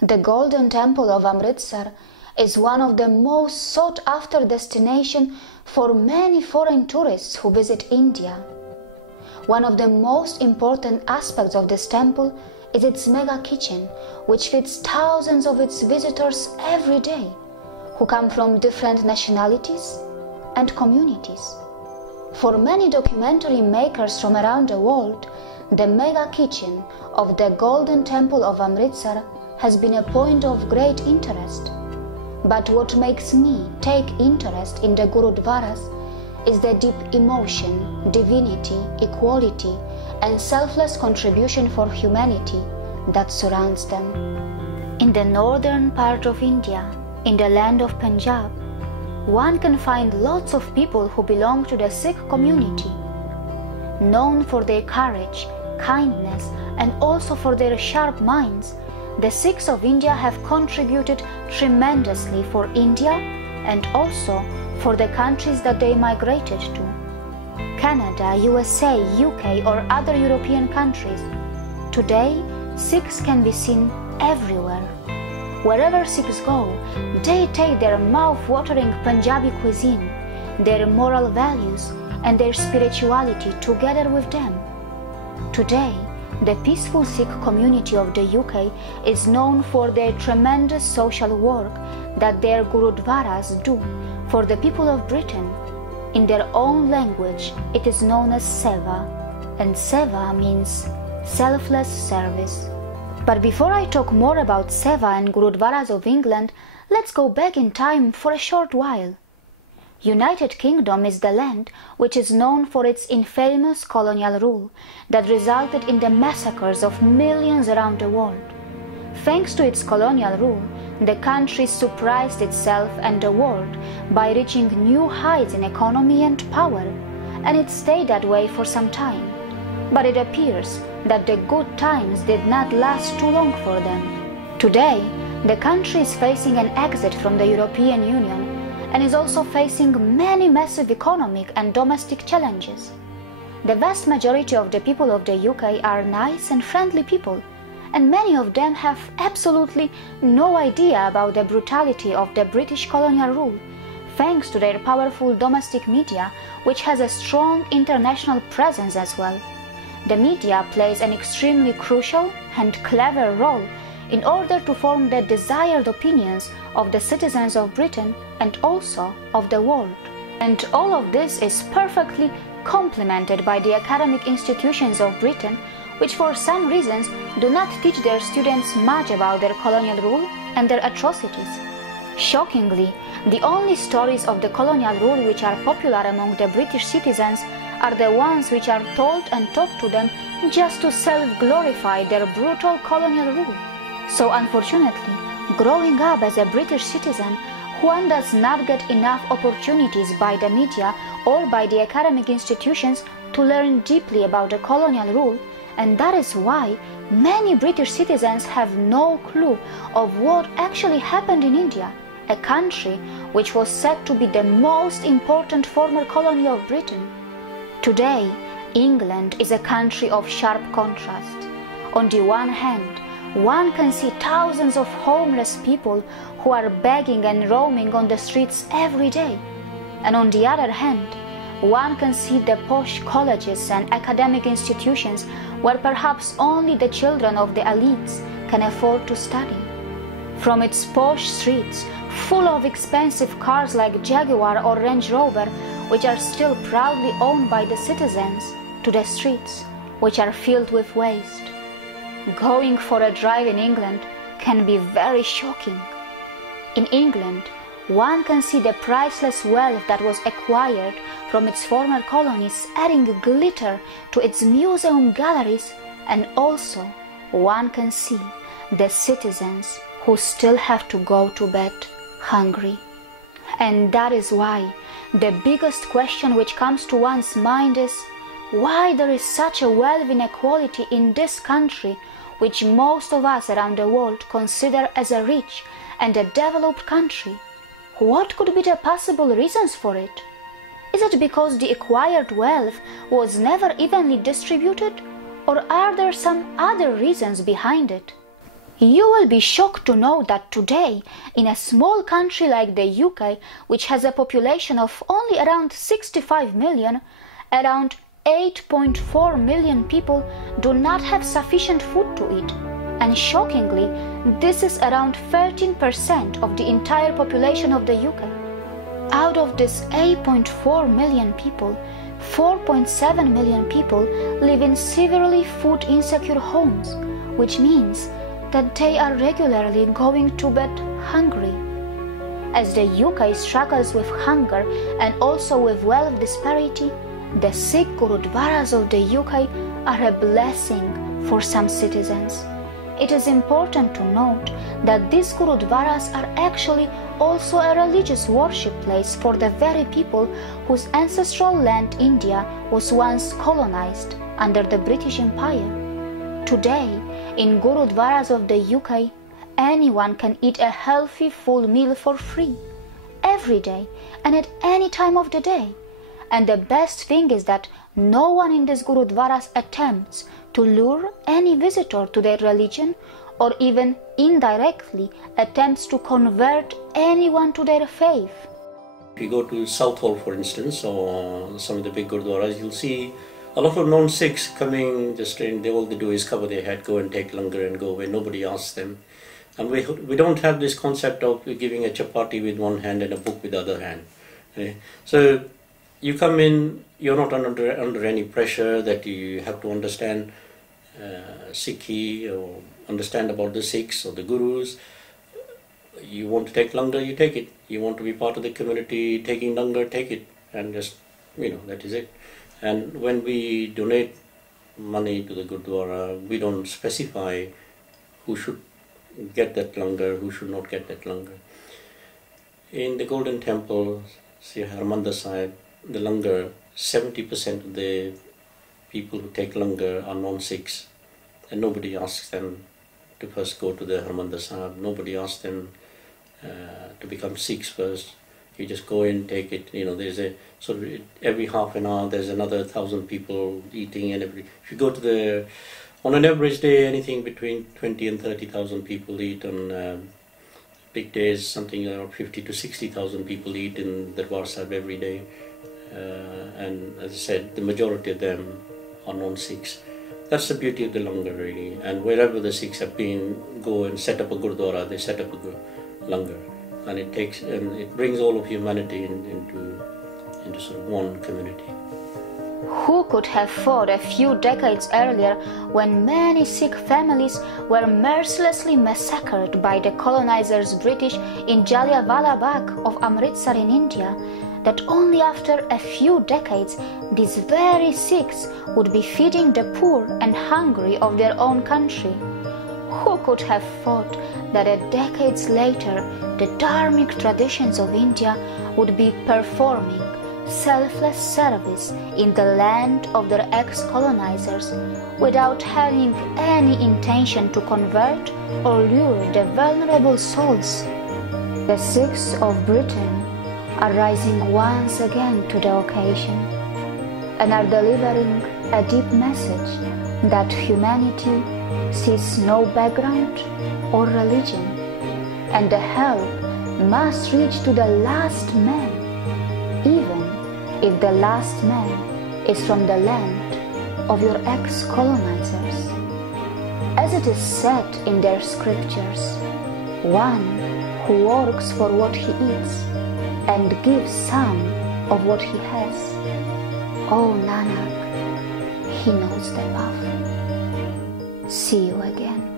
The Golden Temple of Amritsar is one of the most sought-after destinations for many foreign tourists who visit India. One of the most important aspects of this temple is its mega kitchen, which feeds thousands of its visitors every day, who come from different nationalities and communities. For many documentary makers from around the world, the mega kitchen of the Golden Temple of Amritsar has been a point of great interest. But what makes me take interest in the Gurudwaras is the deep emotion, divinity, equality, and selfless contribution for humanity that surrounds them. In the northern part of India, in the land of Punjab, one can find lots of people who belong to the Sikh community. Known for their courage, kindness, and also for their sharp minds, the Sikhs of India have contributed tremendously for India and also for the countries that they migrated to. Canada, USA, UK, or other European countries. Today, Sikhs can be seen everywhere. Wherever Sikhs go, they take their mouth-watering Punjabi cuisine, their moral values, and their spirituality together with them. Today, the peaceful Sikh community of the UK is known for their tremendous social work that their Gurudwaras do for the people of Britain. In their own language, it is known as Seva, and Seva means selfless service. But before I talk more about Seva and Gurudwaras of England, let's go back in time for a short while. United Kingdom is the land which is known for its infamous colonial rule that resulted in the massacres of millions around the world. Thanks to its colonial rule, the country surprised itself and the world by reaching new heights in economy and power, and it stayed that way for some time. But it appears that the good times did not last too long for them. Today, the country is facing an exit from the European Union and is also facing many massive economic and domestic challenges. The vast majority of the people of the UK are nice and friendly people, and many of them have absolutely no idea about the brutality of the British colonial rule, thanks to their powerful domestic media, which has a strong international presence as well. The media plays an extremely crucial and clever role in order to form the desired opinions of the citizens of Britain and also of the world. And all of this is perfectly complemented by the academic institutions of Britain, which for some reasons do not teach their students much about their colonial rule and their atrocities. Shockingly, the only stories of the colonial rule which are popular among the British citizens are the ones which are told and taught to them just to self-glorify their brutal colonial rule. So unfortunately, growing up as a British citizen, one does not get enough opportunities by the media or by the academic institutions to learn deeply about the colonial rule, and that is why many British citizens have no clue of what actually happened in India, a country which was said to be the most important former colony of Britain. Today, England is a country of sharp contrast. On the one hand, one can see thousands of homeless people who are begging and roaming on the streets every day. And on the other hand, one can see the posh colleges and academic institutions where perhaps only the children of the elites can afford to study. From its posh streets, full of expensive cars like Jaguar or Range Rover, which are still proudly owned by the citizens, to the streets, which are filled with waste. Going for a drive in England can be very shocking. In England, one can see the priceless wealth that was acquired from its former colonies adding glitter to its museum galleries, and also one can see the citizens who still have to go to bed hungry. And that is why the biggest question which comes to one's mind is why there is such a wealth inequality in this country, which most of us around the world consider as a rich and a developed country. What could be the possible reasons for it? Is it because the acquired wealth was never evenly distributed, or are there some other reasons behind it? You will be shocked to know that today, in a small country like the UK, which has a population of only around 65 million, around 8.4 million people do not have sufficient food to eat. And shockingly, this is around 13% of the entire population of the UK. Out of this 8.4 million people, 4.7 million people live in severely food insecure homes, which means that they are regularly going to bed hungry. As the UK struggles with hunger and also with wealth disparity, the Sikh Gurudwaras of the UK are a blessing for some citizens. It is important to note that these Gurudwaras are actually also a religious worship place for the very people whose ancestral land India was once colonized under the British Empire. Today, in Gurudwaras of the UK, anyone can eat a healthy full meal for free, every day and at any time of the day. And the best thing is that no one in these Gurudwaras attempts to lure any visitor to their religion or even indirectly attempts to convert anyone to their faith. If you go to Southall, for instance, or some of the big Gurudwaras, you'll see a lot of non-Sikhs coming, all they do is cover their head, go and take langar and go away. Nobody asks them. And we don't have this concept of giving a chapati with one hand and a book with the other hand. So you come in, you're not under any pressure that you have to understand Sikhi or understand about the Sikhs or the Gurus. You want to take langar, you take it. You want to be part of the community taking langar, take it. And just, that is it. And when we donate money to the Gurdwara, we don't specify who should get that langar, who should not get that langar. In the Golden Temple, Sri Harmandir Sahib, the langar, 70% of the people who take langar are non-Sikhs, and nobody asks them to first go to the Harmandir Sahib. Nobody asks them to become Sikhs first. You just go in, take it. There's a sort of every half an hour there's another 1,000 people eating, and if you go to on an average day, anything between 20 and 30,000 people eat. On big days, something around 50 to 60,000 people eat in the Darbar Sahib every day. And as I said, the majority of them are non-Sikhs. That's the beauty of the langar, really. And wherever the Sikhs have been, go and set up a Gurdwara, they set up a langar. And it brings all of humanity into sort of one community. Who could have thought a few decades earlier, when many Sikh families were mercilessly massacred by the colonizers British in Jallianwala Bagh of Amritsar in India, that only after a few decades these very Sikhs would be feeding the poor and hungry of their own country? Who could have thought that decades later the dharmic traditions of India would be performing selfless service in the land of their ex-colonizers without having any intention to convert or lure the vulnerable souls? The Sikhs of Britain are rising once again to the occasion and are delivering a deep message that humanity sees no background or religion, and the help must reach to the last man, even if the last man is from the land of your ex-colonizers. As it is said in their scriptures, one who works for what he eats and gives some of what he has, oh Nanak, he knows the path. See you again.